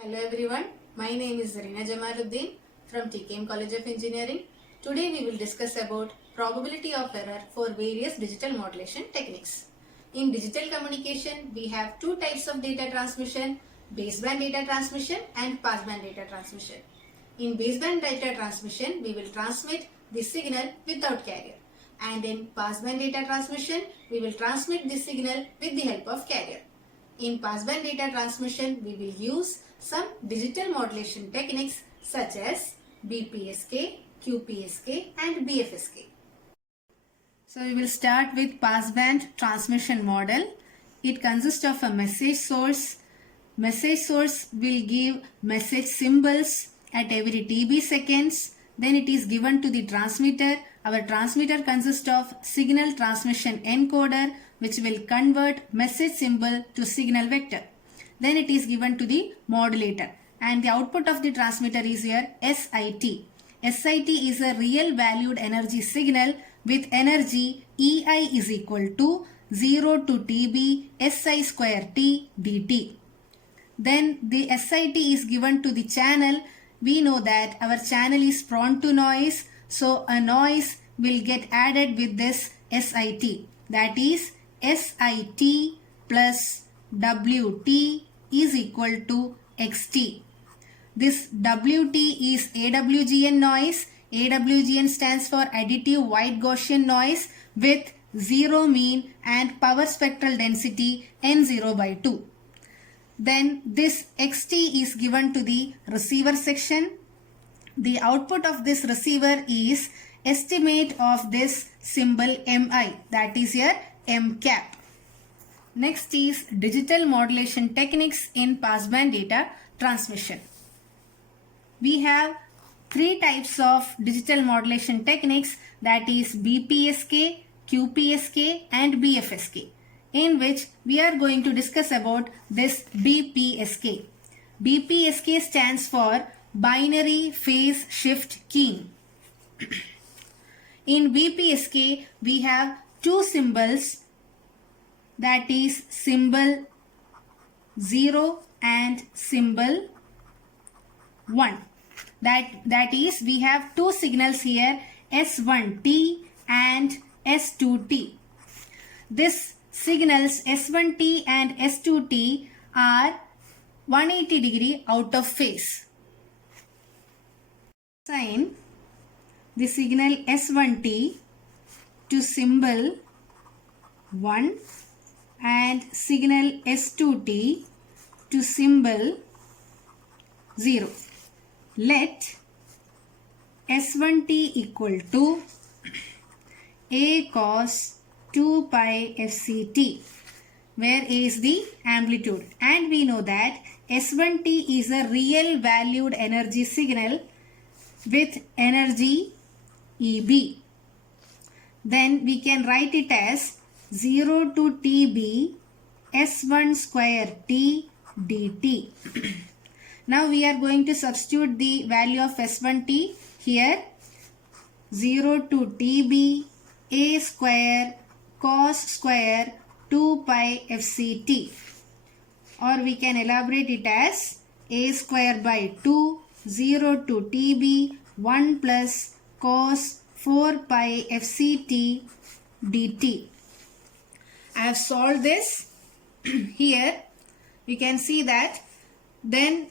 Hello everyone, my name is Zarina Jamaluddin from TKM College of Engineering. Today we will discuss about probability of error for various digital modulation techniques. In digital communication, we have two types of data transmission, baseband data transmission and passband data transmission. In baseband data transmission, we will transmit the signal without carrier. And in passband data transmission, we will transmit the signal with the help of carrier. In passband data transmission, we will use some digital modulation techniques such as BPSK, QPSK and BFSK. So we will start with passband transmission model. It consists of a message source. Message source will give message symbols at every TB seconds. Then it is given to the transmitter. Our transmitter consists of signal transmission encoder which will convert message symbol to signal vector. Then it is given to the modulator and the output of the transmitter is here SIT. SIT is a real valued energy signal with energy EI is equal to 0 to TB SI square T dt. Then the SIT is given to the channel. We know that our channel is prone to noise, so a noise will get added with this SIT, that is SIT plus WT is equal to XT. This WT is AWGN noise. AWGN stands for additive white Gaussian noise with zero mean and power spectral density N0 by 2. Then this XT is given to the receiver section. The output of this receiver is estimate of this symbol MI, that is here M cap. Next is digital modulation techniques in passband data transmission. We have three types of digital modulation techniques, that is BPSK, QPSK and BFSK, in which we are going to discuss about this BPSK. BPSK stands for binary phase shift keying. In BPSK, we have two symbols, that is symbol 0 and symbol 1. That is, we have two signals here, S1T and S2T. This signals S1T and S2T are 180 degree out of phase. Assign the signal S1T to symbol 1 and signal S2T to symbol 0. Let S1T equal to A cos 2 pi FCT, where A is the amplitude, and we know that S1T is a real valued energy signal with energy EB. Then we can write it as 0 to TB S1 square T dt. Now we are going to substitute the value of S1T here. 0 to TB A square cos square 2 pi FCT, or we can elaborate it as A square by 2 0 to TB 1 plus cos 4 pi FCT dt. I have solved this. Here we can see that then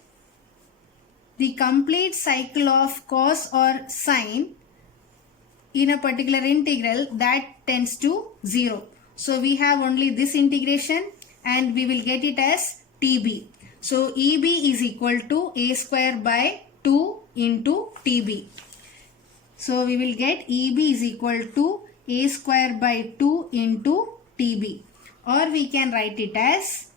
the complete cycle of cos or sine in a particular integral, that tends to 0. So we have only this integration and we will get it as TB. So EB is equal to A square by 2 into TB. So we will get EB is equal to A square by 2 into TB, or we can write it as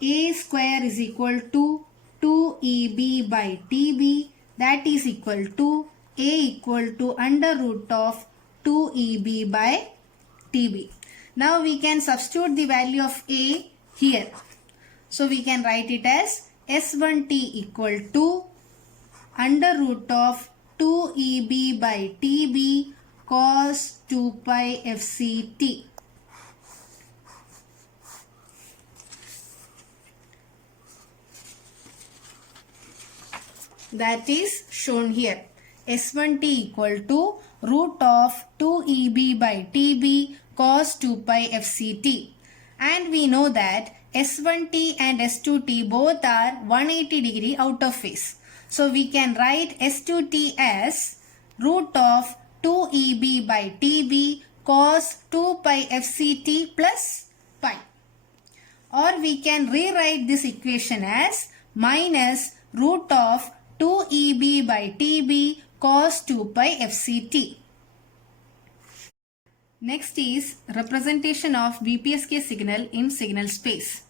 A square is equal to 2EB by TB, that is equal to A equal to under root of 2EB by TB. Now we can substitute the value of A here. So we can write it as S1T equal to under root of 2EB by TB cos 2 pi FCT. that is shown here. S1t equal to root of 2EB by TB cos 2 pi FCT. And we know that S1t and S2t both are 180 degree out of phase. So we can write S2t as root of 2EB by TB cos 2 pi FCT plus pi. Or we can rewrite this equation as minus root of 2EB by TB cos 2 pi FCT. Next is representation of BPSK signal in signal space.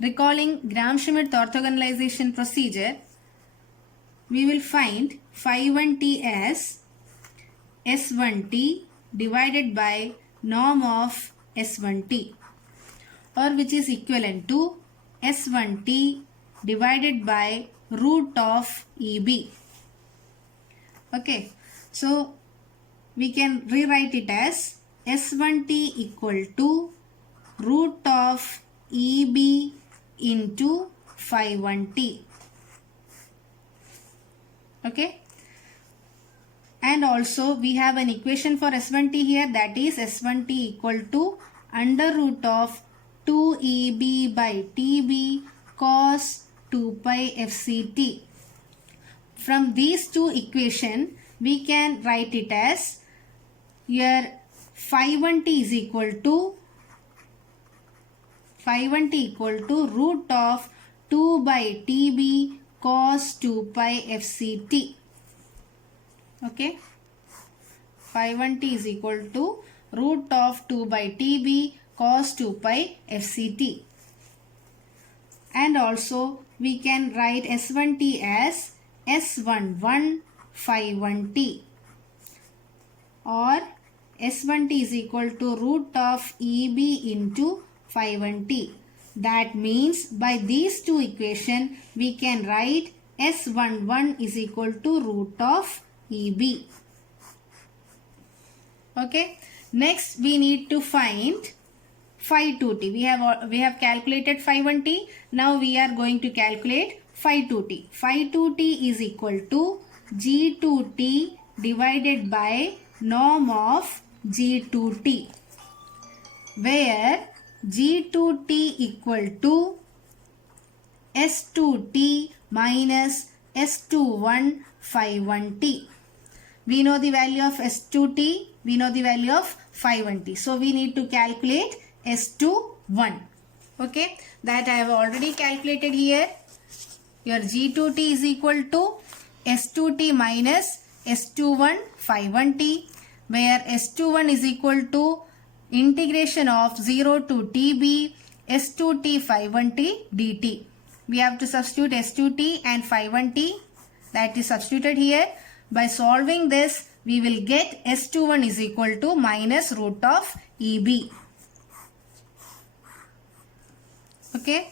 Recalling Gram-Schmidt orthogonalization procedure, we will find phi1t as S1t divided by norm of S1t, or which is equivalent to S1t divided by root of EB. Okay, so we can rewrite it as S1t equal to root of EB into phi1t. Okay, and also we have an equation for S1t here, that is S1t equal to under root of 2EB by TB cos 2 pi FCT. From these two equations, we can write it as here phi1t is equal to root of 2 by TB cos 2 pi FCT. Okay, phi1t is equal to root of 2 by TB cos 2 pi FCT. And also we can write S1t as S11 phi1t, or S1t is equal to root of EB into phi1t. That means by these two equations we can write S11 is equal to root of EB. Okay, next we need to find phi2t. We have calculated phi1t. Now we are going to calculate phi2t. Phi2t is equal to G2t divided by norm of G2t, where G2t equal to S2t minus S21 phi1t. We know the value of S2t, we know the value of phi1t. So we need to calculate S21. Okay, that I have already calculated here. Your G2t is equal to S2t minus S21 phi1t, where S21 is equal to integration of 0 to TB S2t phi1t dt. We have to substitute S2t and phi1t, that is substituted here. By solving this, we will get S21 is equal to minus root of EB. Okay,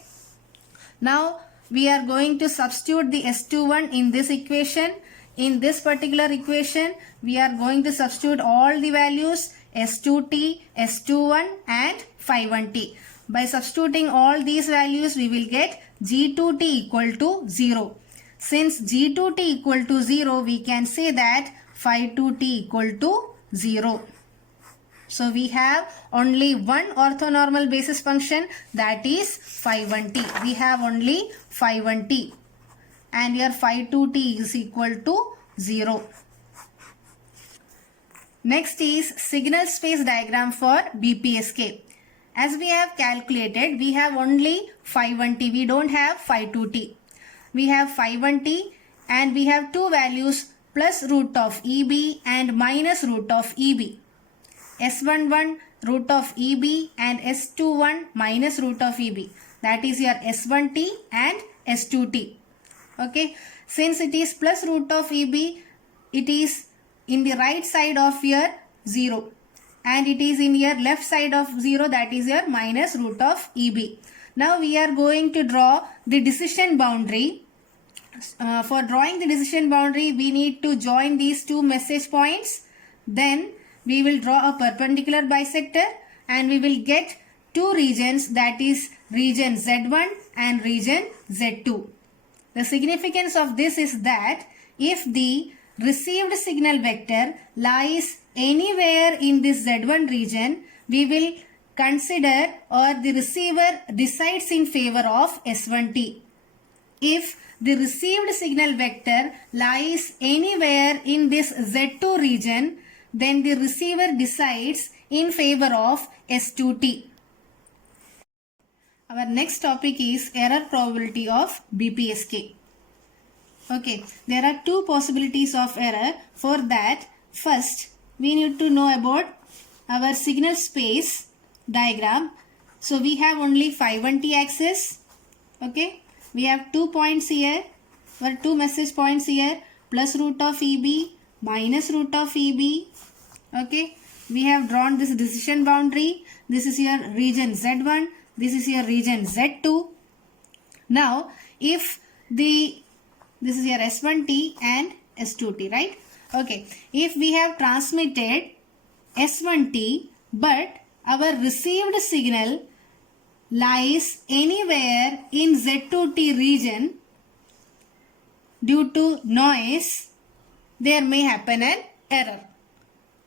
now we are going to substitute the S21 in this equation. In this particular equation, we are going to substitute all the values S2t, S21 and phi1t. By substituting all these values, we will get G2t equal to 0. Since G2t equal to 0, we can say that phi2t equal to 0. So we have only one orthonormal basis function, that is phi1t. We have only phi1t, and your phi2t is equal to 0. Next is signal space diagram for BPSK. As we have calculated, we have only phi1t. We don't have phi2t. We have phi1t and we have two values, plus root of EB and minus root of EB. S11 root of EB and S21 minus root of EB. That is your S1t and S2t. Okay. Since it is plus root of EB, it is in the right side of your 0. And it is in your left side of 0, that is your minus root of EB. Now we are going to draw the decision boundary. For drawing the decision boundary, we need to join these two message points. Then we will draw a perpendicular bisector and we will get two regions, that is region Z1 and region Z2. The significance of this is that if the received signal vector lies anywhere in this Z1 region, we will consider or the receiver decides in favor of S1T. If the received signal vector lies anywhere in this Z2 region, then the receiver decides in favor of S2T. Our next topic is error probability of BPSK. Okay, there are two possibilities of error. For that, first we need to know about our signal space diagram. So we have only phi 1t axis. Okay, we have 2 points here, or 2 message points here, plus root of EB, minus root of EB. Okay, we have drawn this decision boundary. This is your region Z1. This is your region Z2. Now, if this is your S1T and S2T, right? Okay, if we have transmitted S1T, but our received signal lies anywhere in Z2T region, due to noise, there may happen an error.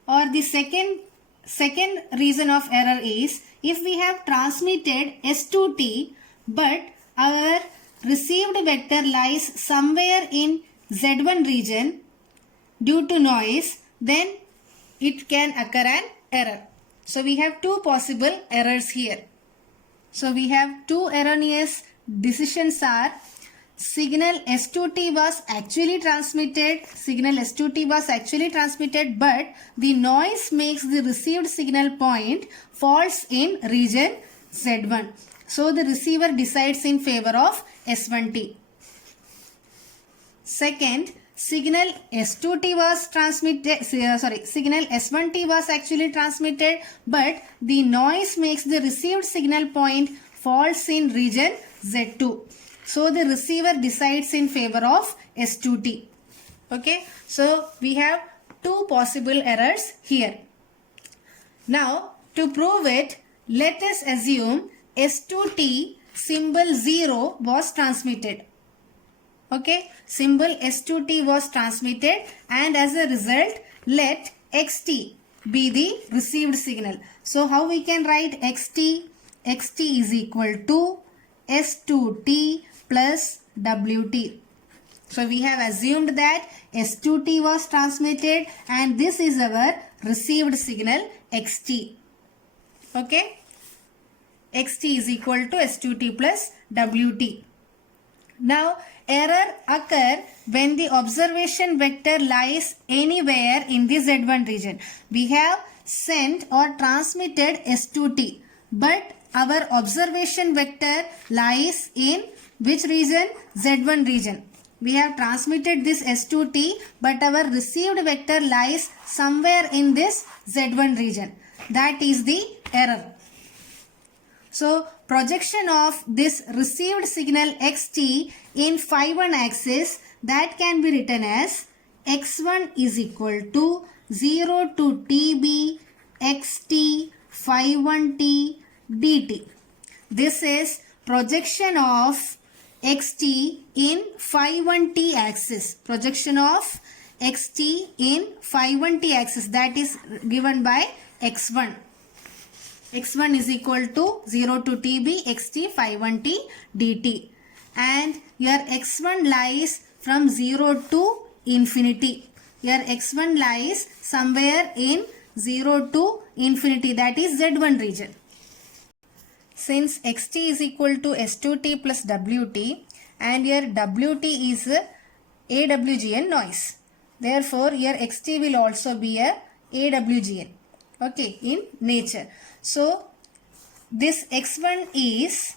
Or the second reason of error is, if we have transmitted S2T but our received vector lies somewhere in Z1 region due to noise, then it can occur an error. So we have two possible errors here. So we have two erroneous decisions are: signal S2T was actually transmitted, but the noise makes the received signal point falls in region Z1. So the receiver decides in favor of S1T. Second, signal S2T was transmitted, signal S1T was actually transmitted, but the noise makes the received signal point falls in region Z2. So the receiver decides in favor of S2T. Okay, so we have two possible errors here. Now, to prove it, let us assume S2T symbol 0 was transmitted. Okay, symbol S2T was transmitted, and as a result, let XT be the received signal. So how we can write XT? XT is equal to S2T plus WT. So we have assumed that S2T was transmitted and this is our received signal XT. Okay, XT is equal to S2T plus WT. Now error occur when the observation vector lies anywhere in the Z1 region. We have sent or transmitted S2T, but our observation vector lies in which region? Z1 region. We have transmitted this S2T, but our received vector lies somewhere in this Z1 region. That is the error. So projection of this received signal XT in phi 1 axis, that can be written as X1 is equal to 0 to TB XT phi 1T dt. This is projection of XT in phi 1T axis. Projection of XT in phi 1T axis, that is given by X1. X1 is equal to 0 to TB XT phi 1T dt. And your X1 lies from 0 to infinity. Your X1 lies somewhere in 0 to infinity, that is Z1 region. Since XT is equal to S2T plus WT and your WT is AWGN noise. Therefore, your XT will also be a AWGN. Okay, in nature. So, this X1 is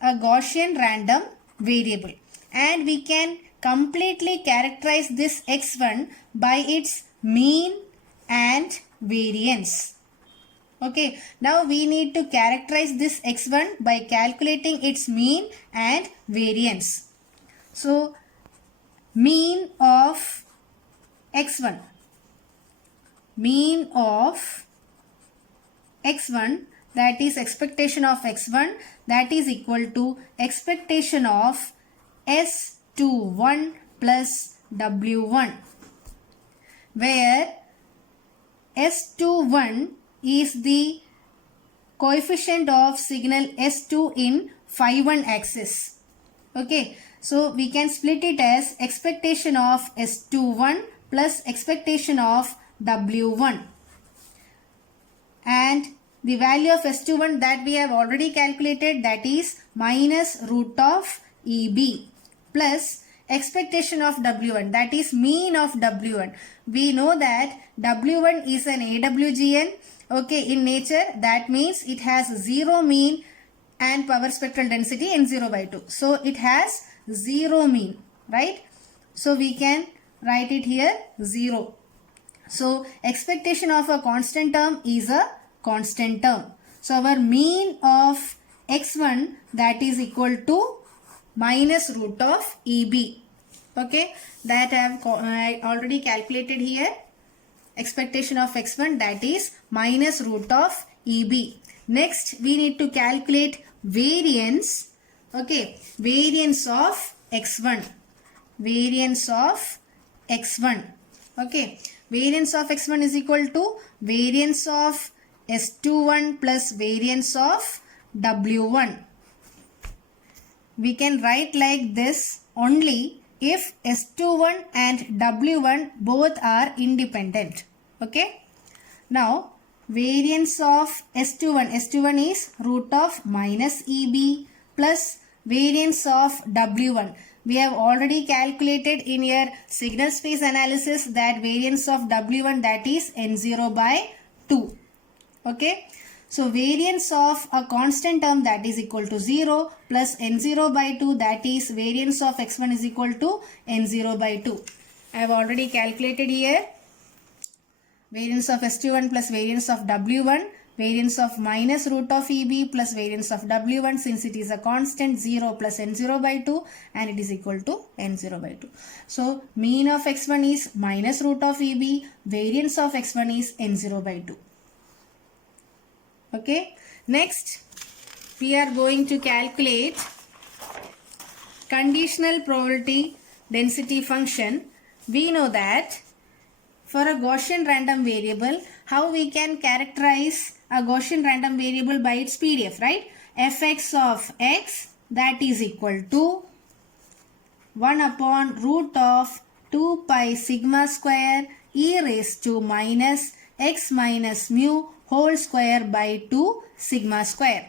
a Gaussian random variable and we can completely characterize this X1 by its mean and variance. Okay, now we need to characterize this X1 by calculating its mean and variance. So, mean of X1, that is expectation of X1, that is equal to expectation of S21 plus W1, where S21 is the coefficient of signal S2 in phi 1 axis. Okay, so we can split it as expectation of S21 plus expectation of W1, and the value of S21 that we have already calculated, that is minus root of EB, plus expectation of W1, that is mean of W1. We know that W1 is an AWGN, okay, in nature. That means it has zero mean and power spectral density N0 by 2. So it has zero mean, right? So we can write it here 0. So expectation of a constant term is a constant term. So our mean of x1, that is equal to minus root of EB. Okay, that I already calculated here. Expectation of x1, that is minus root of EB. Next we need to calculate variance. Okay, variance of x1. Variance of x1. Okay, variance of x1 is equal to variance of S21 plus variance of W1. We can write like this only if S21 and W1 both are independent. Okay. Now variance of S21 is root of minus EB plus variance of W1. We have already calculated in your signal space analysis that variance of W1, that is N0 by 2. Okay. So variance of a constant term, that is equal to 0 plus N0 by 2, that is variance of x1 is equal to N0 by 2. I have already calculated here. Variance of S21 plus variance of W1, variance of minus root of EB plus variance of W1, since it is a constant, 0 plus N0 by 2, and it is equal to N0 by 2. So mean of x1 is minus root of EB, variance of x1 is N0 by 2. Okay, next we are going to calculate conditional probability density function. We know that for a Gaussian random variable, how we can characterize a Gaussian random variable by its PDF, right? Fx of x, that is equal to 1 upon root of 2 pi sigma square e raised to minus x minus mu whole square by 2 sigma square.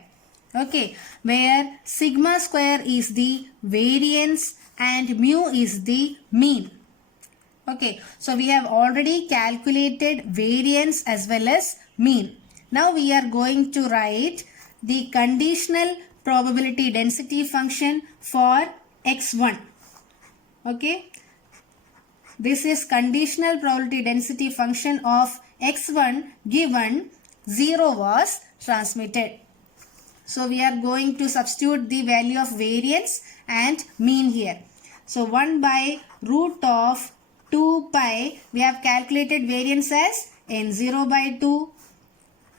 Okay, where sigma square is the variance and mu is the mean. Okay, so we have already calculated variance as well as mean. Now we are going to write the conditional probability density function for x1. Okay, this is conditional probability density function of x1 given 0 was transmitted. So we are going to substitute the value of variance and mean here. So 1 by root of 2 pi, we have calculated variance as N0 by 2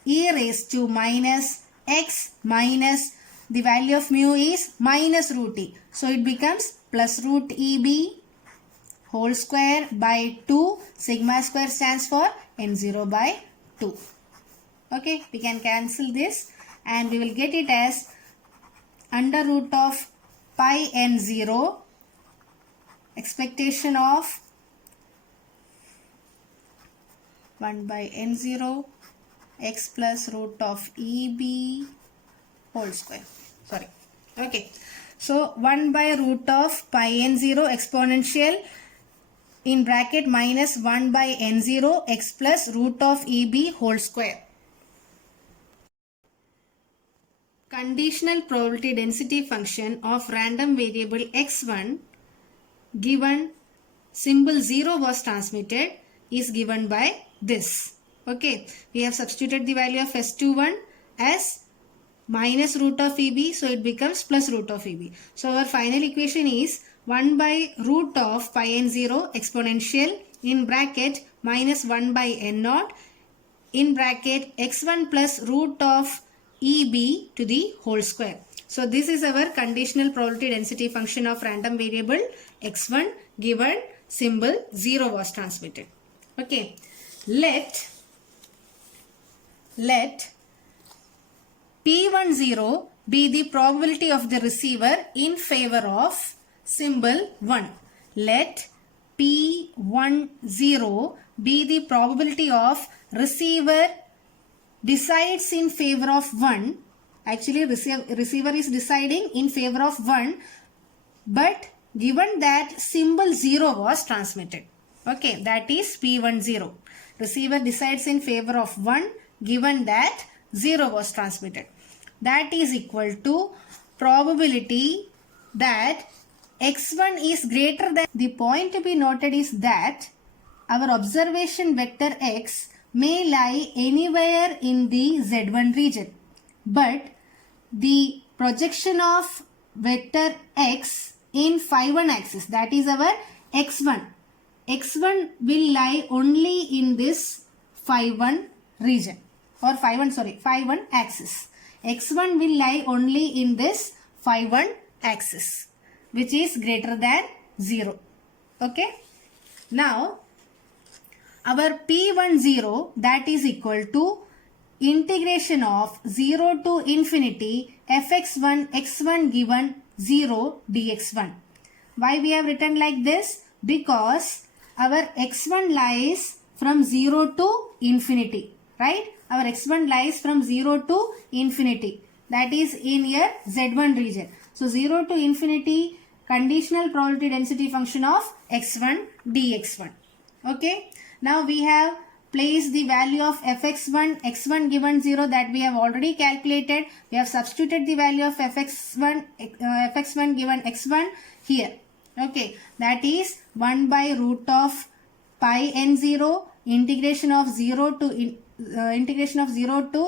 e raised to minus x minus the value of mu is minus root e. So it becomes plus root EB whole square by 2. Sigma square stands for N0 by 2. Okay, we can cancel this and we will get it as under root of pi N0 expectation of 1 by N0 x plus root of EB whole square. Sorry. Okay. So 1 by root of pi N0 exponential in bracket minus 1 by N0 x plus root of EB whole square. Conditional probability density function of random variable x1 given symbol 0 was transmitted is given by this. Okay, we have substituted the value of S21 as minus root of EB, so it becomes plus root of EB. So our final equation is 1 by root of pi N0 exponential in bracket minus 1 by N0 in bracket x1 plus root of EB to the whole square. So this is our conditional probability density function of random variable x1 given symbol 0 was transmitted. Okay, let P10 be the probability of the receiver in favor of symbol 1. Let P10 be the probability of receiver decides in favor of 1. Actually, receiver is deciding in favor of 1, but given that symbol 0 was transmitted. Okay, that is P10. Receiver decides in favor of 1 given that 0 was transmitted. That is equal to probability that x1 is greater than. The point to be noted is that our observation vector x may lie anywhere in the z1 region, but the projection of vector x in phi1 axis, that is our x1 will lie only in this phi1 region, or phi1 axis. X1 will lie only in this phi1 axis, which is greater than 0. Okay. Now, our P10, that is equal to integration of 0 to infinity fx1 x1 given 0 dx1. Why we have written like this? Because our x1 lies from 0 to infinity, right? Our x1 lies from 0 to infinity, that is in your z1 region. So 0 to infinity conditional probability density function of x1 dx1. Okay. Now we have placed the value of fx1 x1 given 0 that we have already calculated. We have substituted the value of fx1 given x1 here. Okay, that is 1 by root of pi n0 integration of 0 to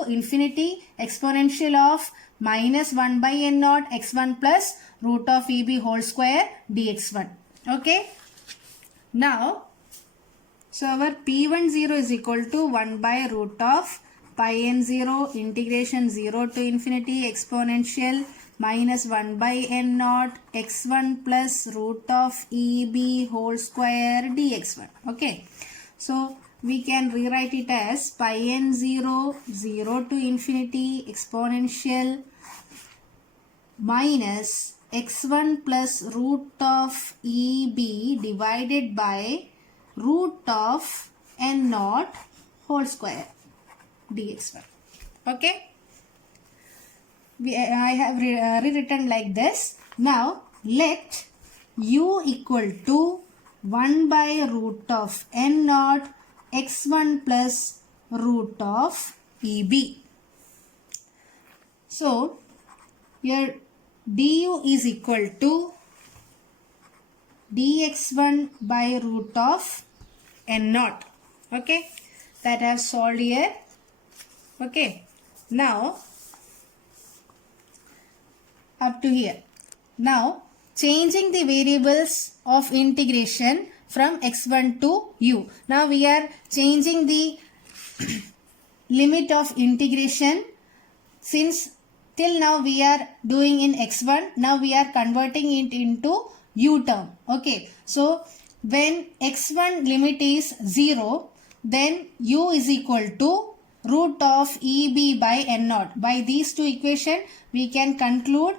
infinity exponential of minus 1 by n naught x1 plus root of eb whole square dx1. Okay. Now, so our P10 is equal to 1 by root of pi n0 integration 0 to infinity exponential minus 1 by n naught x1 plus root of eb whole square dx1. Okay. So we can rewrite it as pi n0 0 to infinity exponential minus x1 plus root of eb divided by root of n naught whole square dx1. Okay. I have rewritten like this. Now let u equal to 1 by root of n naught x1 plus root of eb. So your du is equal to dx1 by root of n naught. Okay, that I have solved here. Okay, now up to here. Now changing the variables of integration from x1 to u. Now we are changing the limit of integration. Since till now we are doing in x1, now we are converting it into u term. Okay, so when x1 limit is 0, then u is equal to root of eb by n naught. By these two equations we can conclude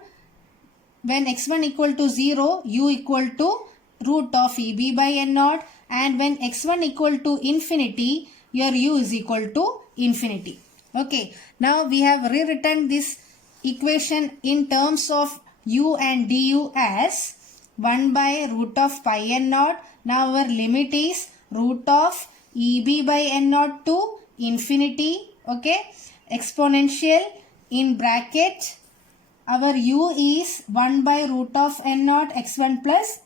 when x1 equal to 0, u equal to root of eb by n naught, and when x1 equal to infinity, your u is equal to infinity. Okay, now we have rewritten this equation in terms of u and du as 1 by root of pi n naught. Now our limit is root of eb by n naught to infinity. Okay, exponential in bracket our u is 1 by root of n naught x1 plus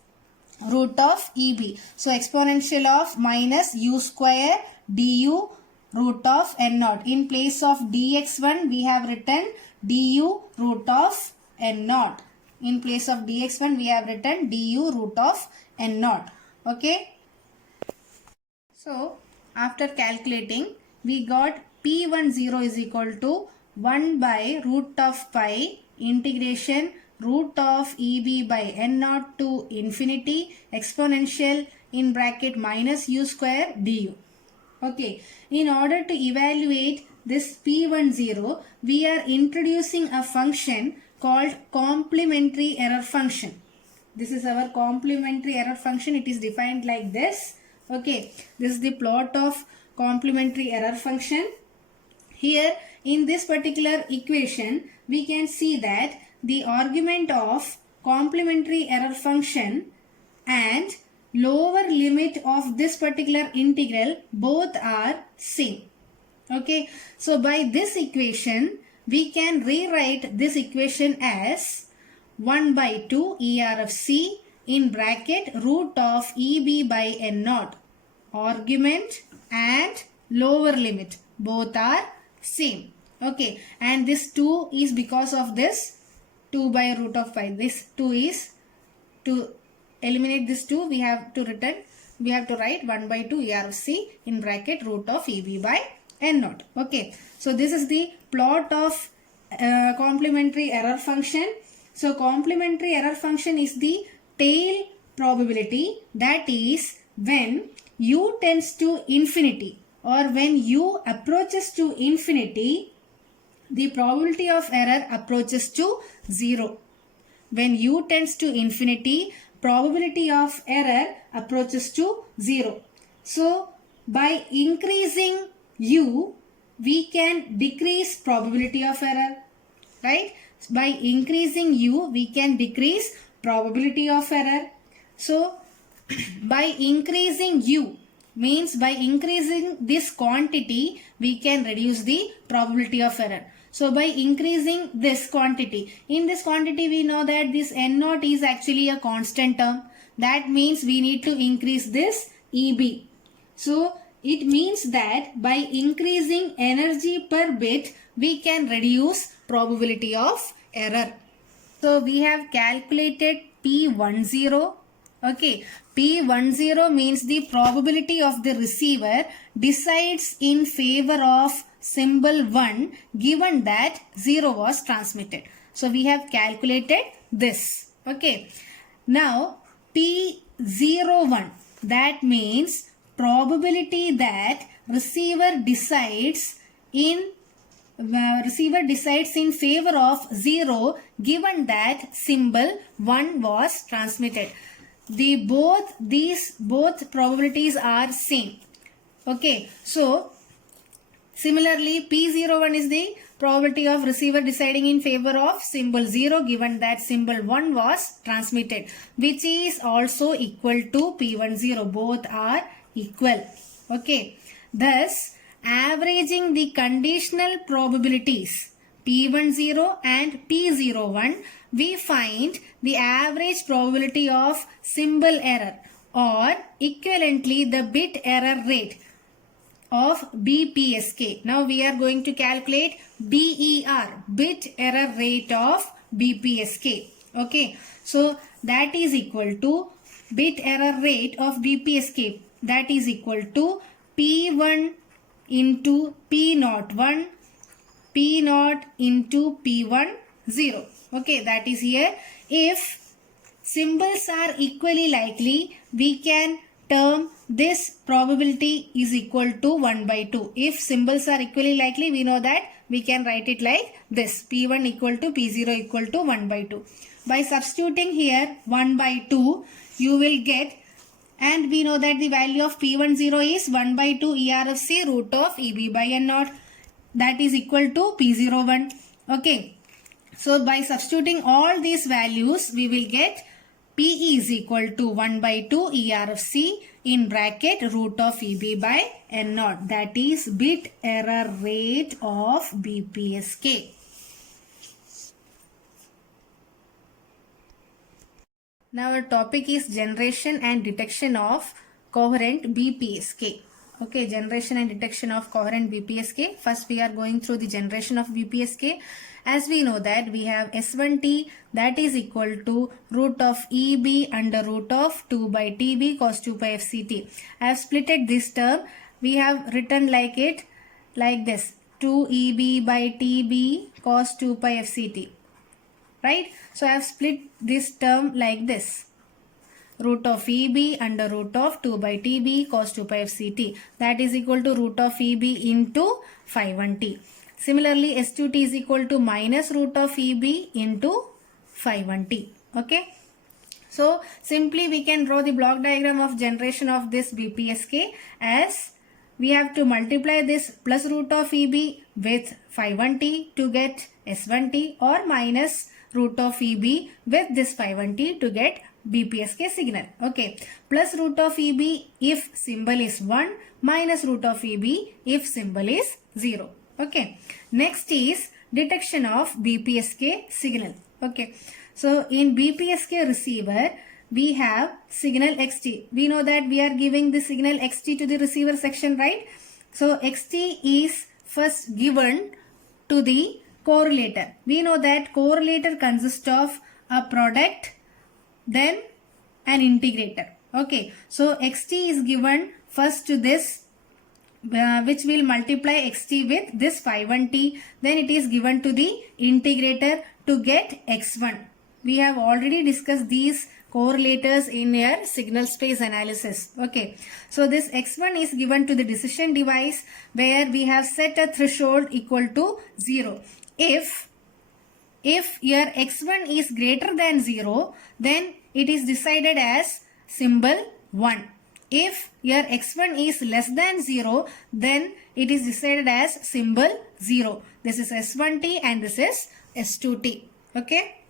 root of eb. So exponential of minus u square du root of n naught. In place of dx1 we have written du root of n naught. In place of dx1 we have written du root of n naught. Okay. So after calculating we got P10 is equal to 1 by root of pi integration root of EB by N naught to infinity exponential in bracket minus u square du. Okay, in order to evaluate this P10, we are introducing a function called complementary error function. This is our complementary error function. It is defined like this. Okay, this is the plot of complementary error function. Here in this particular equation, we can see that the argument of complementary error function and lower limit of this particular integral both are same. Okay, so by this equation, we can rewrite this equation as 1 by 2 ER of C in bracket root of EB by N naught. Argument and lower limit both are same. Okay, and this 2 is because of this 2 by root of pi. This 2 is, to eliminate this 2, we have to write 1 by 2 ER of C in bracket root of EB by N naught. Okay, so this is the plot of complementary error function. So complementary error function is the tail probability, that is when u tends to infinity or when u approaches to infinity, the probability of error approaches to 0. When u tends to infinity, probability of error approaches to 0. So by increasing u, we can decrease probability of error, right? By increasing u, we can decrease probability of error. So by increasing u means by increasing this quantity, we can reduce the probability of error. So by increasing this quantity, in this quantity we know that this N naught is actually a constant term. That means we need to increase this EB. So it means that by increasing energy per bit, we can reduce probability of error. So we have calculated P10. Okay, P10 means the probability of the receiver decides in favor of symbol 1 given that 0 was transmitted. So we have calculated this. Okay, now P01, that means probability that receiver decides in favor of 0 given that symbol 1 was transmitted. Both probabilities are same. Okay, so similarly P01 is the probability of receiver deciding in favor of symbol 0 given that symbol 1 was transmitted, which is also equal to P10. Both are equal. Okay, thus averaging the conditional probabilities P10 and P01, we find the average probability of symbol error or equivalently the bit error rate of BPSK. Now we are going to calculate BER, bit error rate of BPSK. Okay, so that is equal to bit error rate of BPSK, that is equal to P1 into P01, P0 into P10. Okay, that is here. If symbols are equally likely, we can term this probability is equal to 1 by 2. If symbols are equally likely, we know that we can write it like this: P1 equal to P0 equal to 1 by 2. By substituting here 1 by 2, you will get, and we know that the value of P10 is 1 by 2 ER of C root of EB by N naught, that is equal to P01. Okay, so by substituting all these values, we will get PE is equal to 1 by 2 ER of C in bracket root of EB by N naught, that is bit error rate of BPSK. Now our topic is generation and detection of coherent BPSK. Okay, generation and detection of coherent BPSK. First we are going through the generation of BPSK. As we know that we have S1T, that is equal to root of EB under root of 2 by TB cos 2 pi FCT. I have splitted this term. We have written like it like this: 2 EB by TB cos 2 pi FCT. right? So I have split this term like this. Root of EB under root of 2 by TB cos 2 pi f Ct. That is equal to root of EB into phi 1t. Similarly, S2t is equal to minus root of EB into phi 1t. Okay. So simply we can draw the block diagram of generation of this BPSK as we have to multiply this plus root of EB with phi 1t to get S1t or minus root of EB with this phi 1t to get BPSK signal. Okay. Plus root of EB if symbol is 1, minus root of EB if symbol is 0. Okay. Next is detection of BPSK signal. Okay. So in BPSK receiver, we have signal XT. We know that we are giving the signal XT to the receiver section, right? So XT is first given to the correlator. We know that correlator consists of a product, then an integrator. Okay. So XT is given first to this which will multiply XT with this phi 1t. Then it is given to the integrator to get X1. We have already discussed these correlators in your signal space analysis. Okay. So this X1 is given to the decision device where we have set a threshold equal to 0. If your X1 is greater than 0, then it is decided as symbol 1. If your X1 is less than 0, then it is decided as symbol 0. This is S1t and this is S2t. Okay.